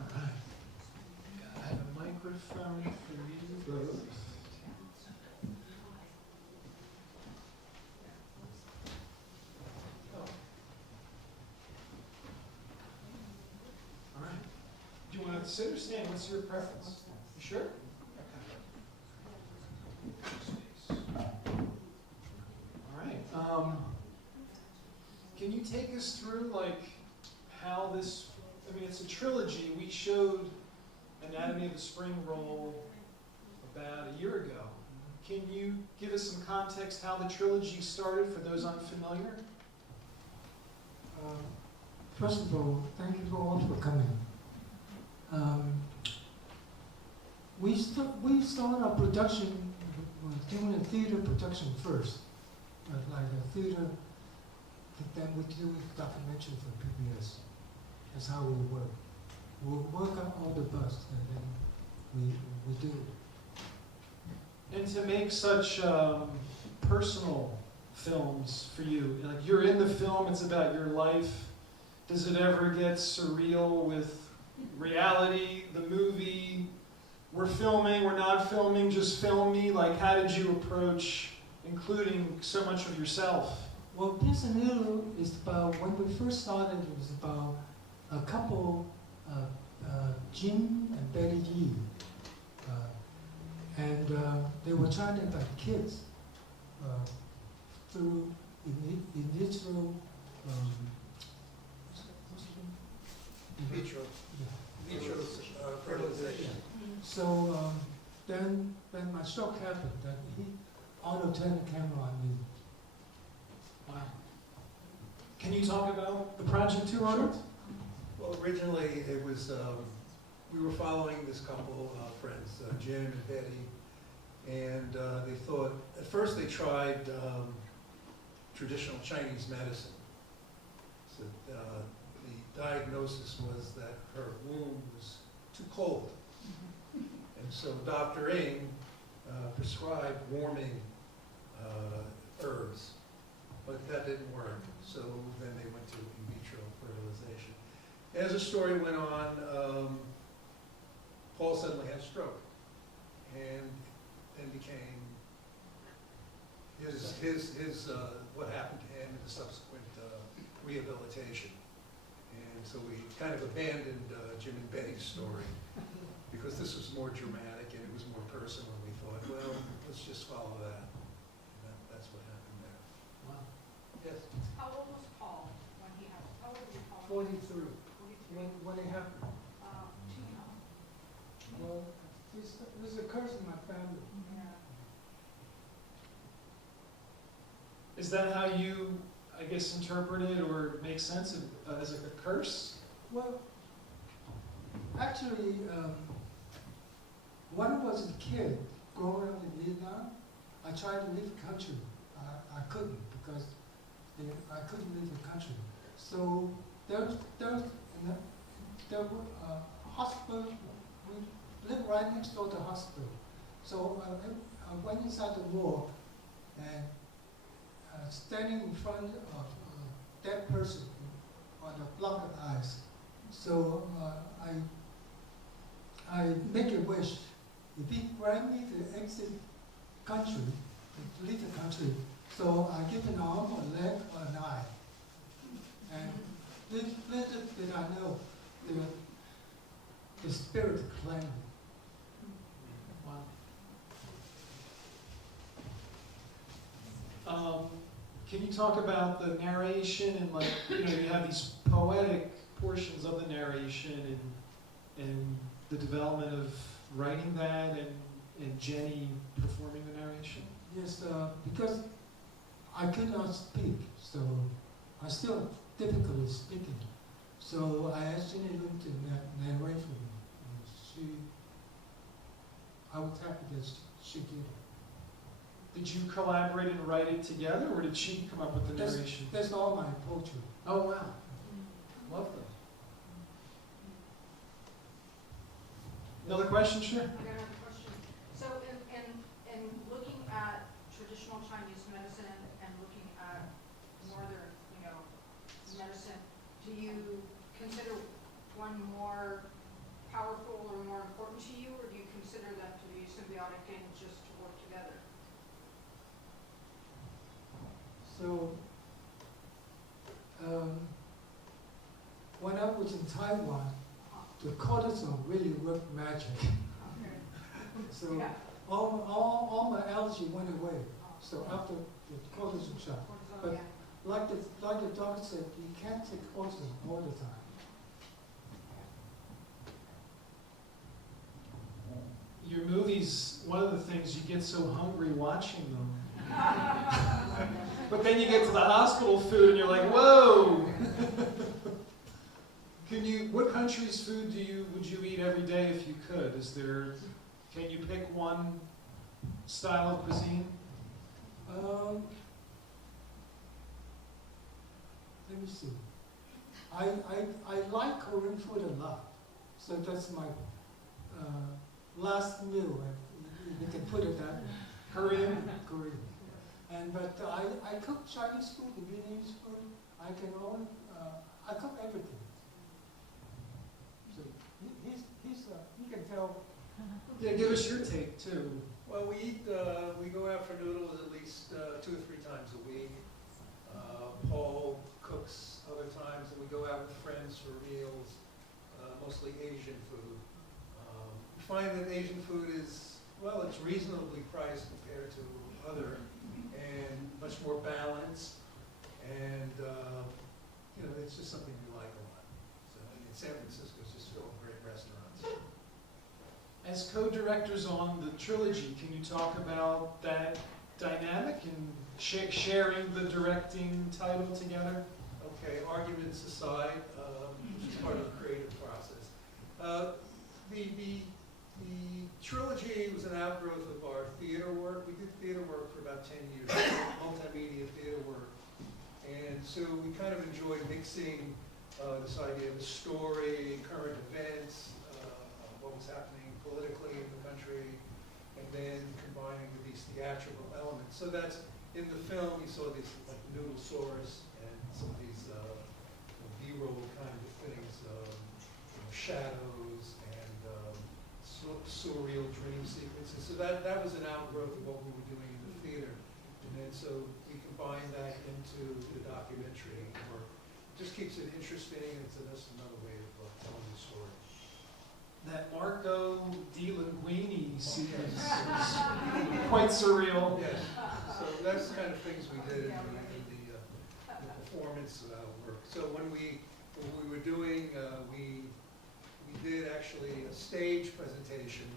Alright. I have a microphone for you both. Alright. Do you want to sit or stand? What's your preference? You sure? Can you take us through like how this, I mean it's a trilogy. We showed Anatomy of the Spring Roll about a year ago. Can you give us some context how the trilogy started for those unfamiliar? First of all, thank you all for coming. We start our production doing a theater production first, like a theater. Then we do documentary for PBS. That's how we work. We'll work on all the bus, and then we do it. And to make such personal films for you, like you're in the film, it's about your life. Does it ever get surreal with reality, the movie? We're filming, we're not filming, just film me. Like how did you approach including so much of yourself? Well, Persona Grata is about, when we first started, it was about a couple, Jim and Betty Yee. And they were trying to have kids through initial, vitro fertilization. So then when my stroke happened, that he auto-turned the camera on me. Wow. Can you talk about the project too, Arnold? Well, originally it was, we were following this couple of friends, Jim and Betty, and they thought, at first they tried traditional Chinese medicine. So the diagnosis was that her womb was too cold. And so Dr. Ng prescribed warming herbs. But that didn't work, so then they went to in vitro fertilization. As the story went on, Paul suddenly had a stroke, and then became his what happened to him in the subsequent rehabilitation. And so we kind of abandoned Jim and Betty's story because this was more dramatic and it was more personal. We thought, well, let's just follow that. And that's what happened there. Wow. Yes. How old was Paul when he had? How old was Paul? 43. 43. When it happened. Too young. Well, there's a curse in my family. Yeah. Is that how you, I guess, interpret it or make sense of as like a curse? Well, actually, when I was a kid, growing up in Vietnam, I tried to leave the country. I couldn't because I couldn't leave the country. So there was hospital. We lived right next door to the hospital. So I went inside the ward and standing in front of a dead person on the blocked eyes. So I make a wish. If he grant me to exit country, to leave the country, so I give an arm, a leg, or an eye. And little did I know the spirit claimed me. Wow. Can you talk about the narration and like, you have these poetic portions of the narration and the development of writing that and Jenny performing the narration? Yes, because I could not speak, so I still difficulty speaking. So I asked Jenny Lin to narrate for me. I was happy that she did. Did you collaborate and write it together, or did she come up with the narration? That's all my poetry. Oh, wow. Lovely. Another question? Sure. I got another question. So in looking at traditional Chinese medicine and looking at northern, one more powerful or more important to you, or do you consider them to be symbiotic and just to work together? So, when I was in Taiwan, the cortisone really worked magic. Okay. So Yeah. all my allergy went away. So after the cortisone shot, Cortisone, but yeah. like the doctor said, you can't take cortisone all the time. Your movies, one of the things, you get so hungry watching them. But then you get to the hospital food and you're like, whoa! What country's food would you eat every day if you could? Can you pick one style of cuisine? Let me see. I like Korean food a lot. So that's my last meal, if you can put it that way. Korean. But I cook Chinese food, Vietnamese food. I cook everything. So he can tell. Yeah, give us your take too. Well, we go out for noodles at least 2 or 3 times a week. Paul cooks other times, and we go out with friends for meals, mostly Asian food. We find that Asian food is, well, it's reasonably priced compared to other, and much more balanced, and it's just something we like a lot. So, San Francisco is just filled with great restaurants. As co-directors on the trilogy, can you talk about that dynamic and sharing the directing title together? Okay, arguments aside, it's part of the creative process. The trilogy was an outgrowth of our theater work. We did theater work for about 10 years, multimedia theater work. And so we kind of enjoyed mixing this idea of the story, current events, what was happening politically in the country, and then combining with these theatrical elements. So that's, in the film, you saw these like Noodlesaurus and some of these B-roll kind of things, shadows and surreal dream sequences. So that was an outgrowth of what we were doing in the theater. And then so we combined that into the documentary work. It just keeps it interesting, and so that's another way of telling the story. That Marco Di Linguini sequence is quite surreal. Yes, so that's the kind of things we did in the performance work. So when we were doing, we did actually a stage presentation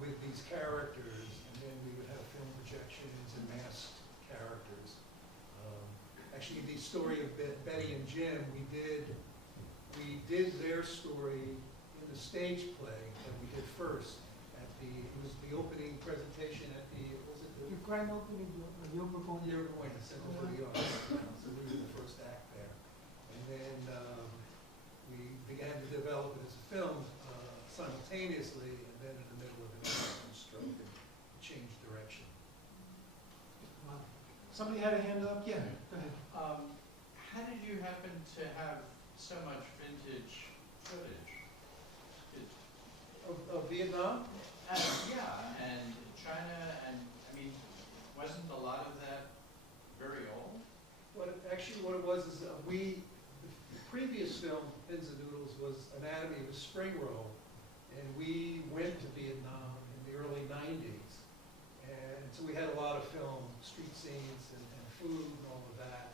with these characters, and then we would have film projections and masked characters. Actually, the story of Betty and Jim, we did their story in the stage play that we did first. It was the opening presentation at the grand opening, Yoga Center for the Arts. So we were the first act there. And then we began to develop it as a film simultaneously, and then in the middle of an American stroke and changed direction. Somebody had a hand up? Yeah, go ahead. How did you happen to have so much vintage footage? Of Vietnam? Yeah, and China, and I mean, wasn't a lot of that very old? What it was is the previous film, Pins and Noodles, was Anatomy of a Spring Roll, and we went to Vietnam in the early 90s, and so we had a lot of film, street scenes and food and all of that.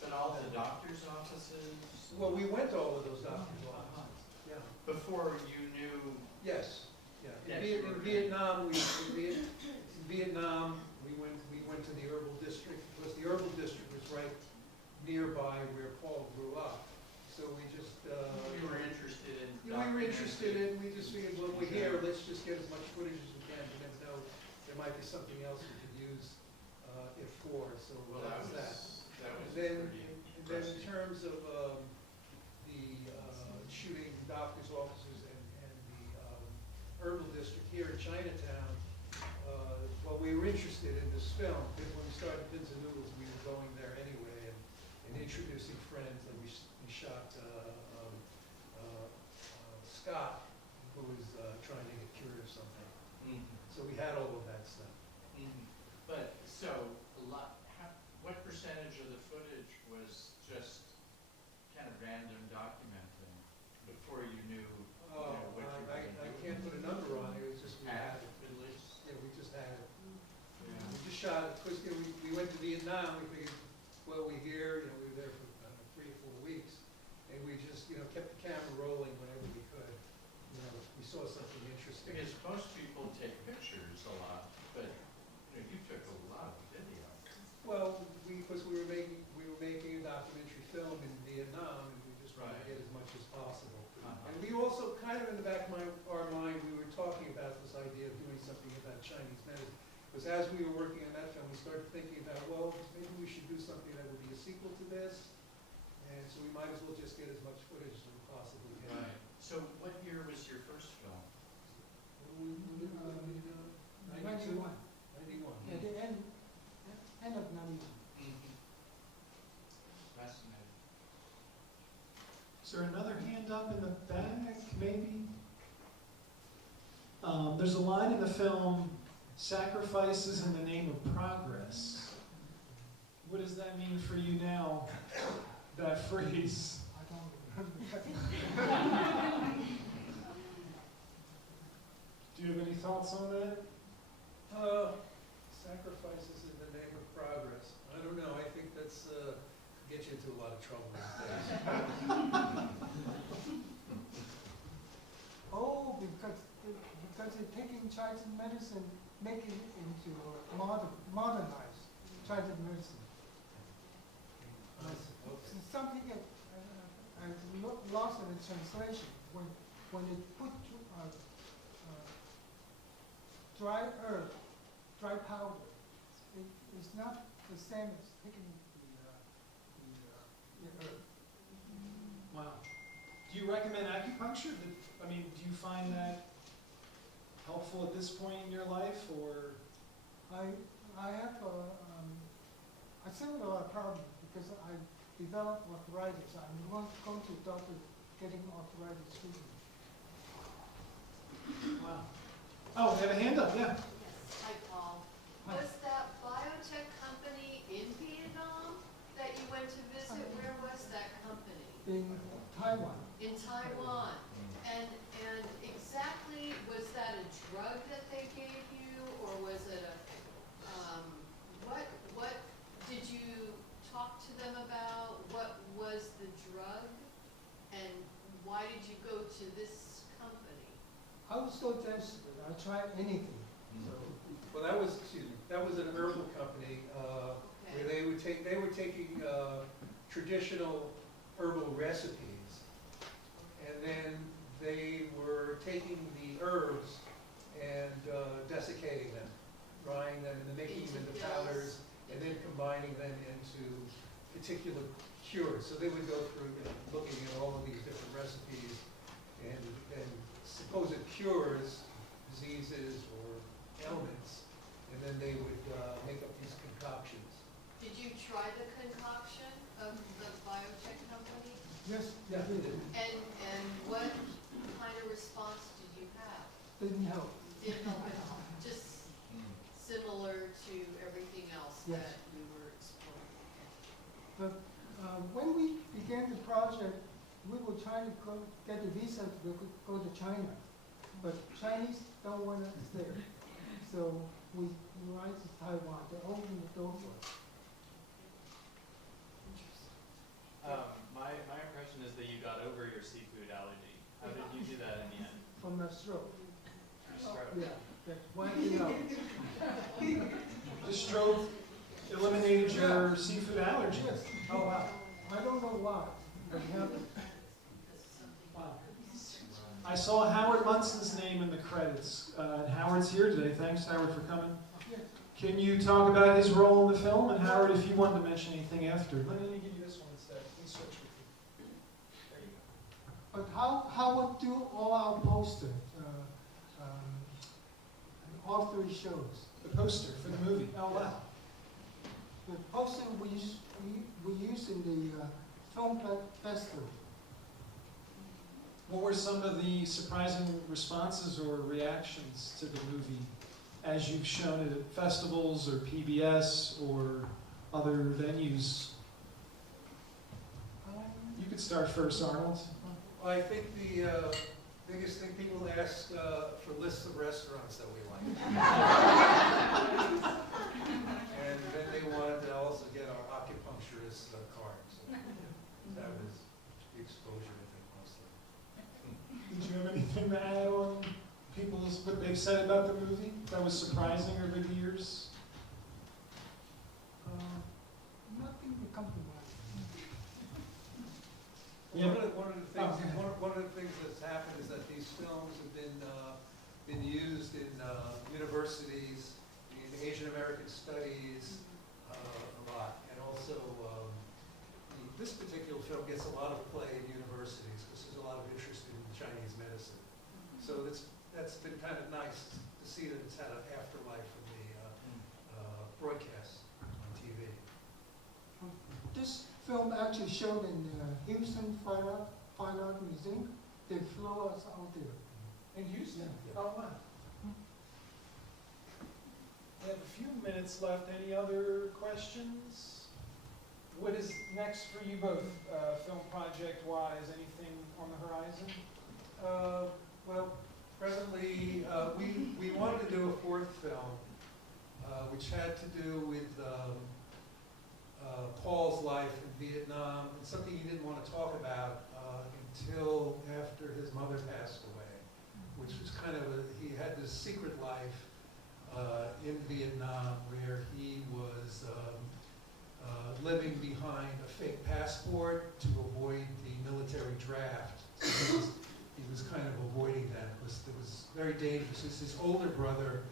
But all the doctors' offices? Well, we went to all of those doctors' offices, yeah. Before you knew? Yes, yeah. Yes, In Vietnam, we went to the herbal district, because the herbal district was right nearby where Paul grew up. So we just You were interested in we just figured, well, we're here, let's just get as much footage as we can, and then know there might be something else we could use it for. So Well, that was that. That was Then pretty in impressive. terms of the shooting doctors' offices and the herbal district here in Chinatown, well, we were interested in this film. When we started Pins and Noodles, we were going there anyway and introducing friends. And we shot Scott, who was trying to get cured of something. Mhm. So we had all of that stuff. Mhm. But, so, what percentage of the footage was just kind of random documenting before you knew, Oh, what you were I gonna do? can't put a number on it, it was just we had Half, it. at least? Yeah, we just had it. Yeah. We just shot it, because we went to Vietnam, we figured, well, we're here, we were there for, I don't know, 3 or 4 weeks, and we just, kept the camera rolling whenever we could. We saw something interesting. Because most people take pictures a lot, but, you took a lot of video. Well, because we were making a documentary film in Vietnam, and we just wanted to Right. get as much as possible. Uh-huh. And we also, kind of in the back of our mind, we were talking about this idea of doing something about Chinese medicine. Because as we were working on that film, we started thinking about, well, maybe we should do something that would be a sequel to this. And so we might as well just get as much footage as we possibly can. Right. So what year was your first film? We did, 92? 91. 91. Yeah, the end of 91. Fascinating. Is there another hand up in the back, maybe? There's a line in the film, sacrifices in the name of progress. What does that mean for you now, that phrase? I don't remember. Do you have any thoughts on that? Sacrifices in the name of progress. I don't know, I think that's, get you into a lot of trouble these days. Oh, because they're taking Chinese medicine, making it into modernized Chinese medicine. It's something that I lost in the translation. When they put dry herb, dry powder, it's not the same as taking the herb. Wow. Do you recommend acupuncture? Do you find that helpful at this point in your life, or? I have I still have a lot of problems because I developed arthritis. I'm going to the doctor getting arthritis treatment. Wow. Oh, we have a hand up, yeah. Yes, hi Paul. Hi. Was that biotech company in Vietnam that you went to visit? Where was that company? In Taiwan. In Taiwan. And exactly, was that a drug that they gave you, or was it a, what did you talk to them about? What was the drug? And why did you go to this company? I was so desperate. I tried anything. So, Well, that was an herbal company, where Okay. they were taking traditional herbal recipes, and then they were taking the herbs and desiccating them, drying them, and then making them into Into powders, pills. and then combining them into particular cures. So they would go through, looking at all of these different recipes and supposed cures, diseases or ailments, and then they would make up these concoctions. Did you try the concoction of the biotech company? yes, Yeah, they did. And what kind of response did you have? Didn't help. Didn't help at all, just similar to everything else Yes. that you were exploring. But when we began the project, we were trying to get a visa to go to China, but Chinese don't want us there. So we went to Taiwan. They opened the door for us. My impression is that you got over your seafood allergy. How did you do that in the end? From my stroke. Your stroke? Yeah, that's one thing out. The stroke eliminated your seafood allergy. Yes. Oh, wow. I don't know why, but it happened. Wow. I saw Howard Munson's name in the credits. And Howard's here today. Thanks, Howard, for coming. Yes. Can you talk about his role in the film? And Howard, if you wanted to mention anything after. Let me give you this one instead. Please switch with you. There you go. But how would do all our posters, all 3 shows? The poster for the movie. Oh, wow. The poster we use in the film festival. What were some of the surprising responses or reactions to the movie as you've shown it at festivals or PBS or other venues? You could start first, Arnold. I think the biggest thing people ask for lists of restaurants that we like. And then they wanted to also get our acupuncturist card. So that was the exposure, I think, mostly. Did you have anything to add on people's, what they've said about the movie that was surprising over the years? Nothing to come to mind. Yeah. One of the things that's happened is that these films have been used in universities, in Asian American studies, a lot, and also this particular film gets a lot of play in universities because there's a lot of interest in Chinese medicine. So that's been kind of nice to see that it's had an afterlife from the broadcast on TV. This film actually showed in Houston Fine Art Museum. They flew us out there. In Houston? Yeah. Oh, wow. We have a few minutes left. Any other questions? What is next for you both, film project-wise? Anything on the horizon? Well, presently, we wanted to do a fourth film, which had to do with Paul's life in Vietnam, and something he didn't want to talk about until after his mother passed away, which was kind of he had this secret life in Vietnam where he was living behind a fake passport to avoid the military draft. So he was kind of avoiding that because it was very dangerous. His older brother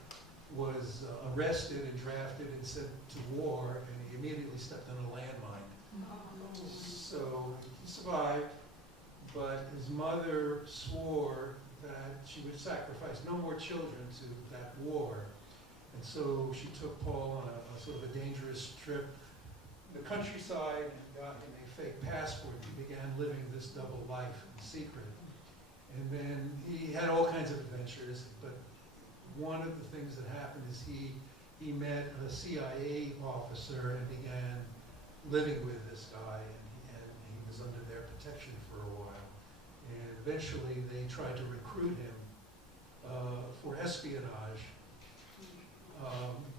was arrested and drafted and sent to war, and he immediately stepped on a landmine. So he survived, but his mother swore that she would sacrifice no more children to that war. And so she took Paul on a sort of a dangerous trip in the countryside and got him a fake passport. He began living this double life in secret. And then he had all kinds of adventures, but one of the things that happened is he met a CIA officer and began living with this guy, and he was under their protection for a while. And eventually they tried to recruit him for espionage,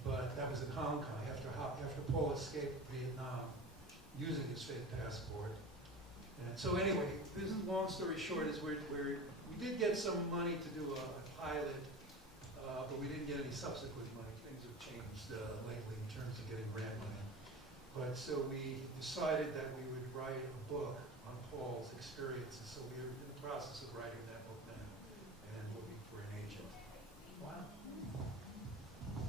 but that was in Hong Kong after Paul escaped Vietnam using his fake passport. And so anyway, this long story short is we did get some money to do a pilot, but we didn't get any subsequent money. Things have changed lately in terms of getting grant money. But so we decided that we would write a book on Paul's experiences. So we're in the process of writing that book now and looking for an agent. Wow.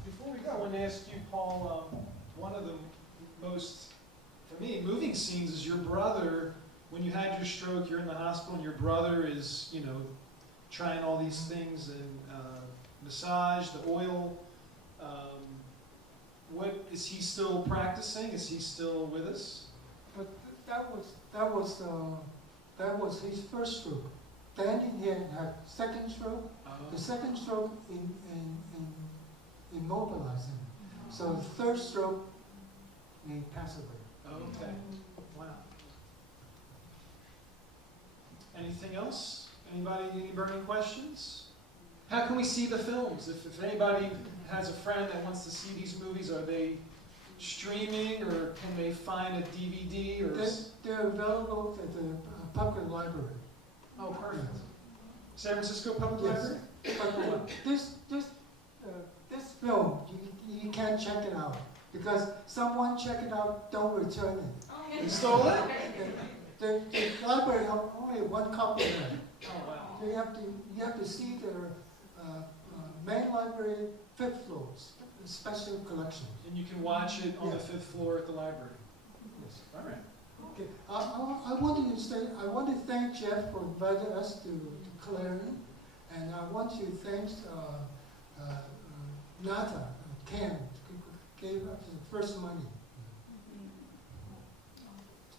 Before we go, I want to ask you, Paul, one of the most, for me, moving scenes is your brother. When you had your stroke, you're in the hospital, and your brother is, trying all these things and massage, the oil. What is he still practicing? Is he still with us? But that was his first stroke. Then he had second stroke. The second stroke immobilized him. So the third stroke, he passed away. Okay. Wow. Anything else? Anybody, any burning questions? How can we see the films? If anybody has a friend that wants to see these movies, are they streaming or can they find a DVD? Or They're available at the public library. Oh, perfect. San Francisco Public Yes. Library? But this film, you can't check it out because someone check it out, don't return it. You stole it? The library only one copy of it. Oh, wow. So you have to see their main library, 5th floor, special collection. And you can watch it on the Yes. 5th floor at the library. Yes. All right. Okay. I wanted to say, I want to thank Jeff for inviting us to Clarion, and I want to thank Nata, Ken, who gave us the first money.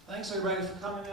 Thanks, everybody, for coming out.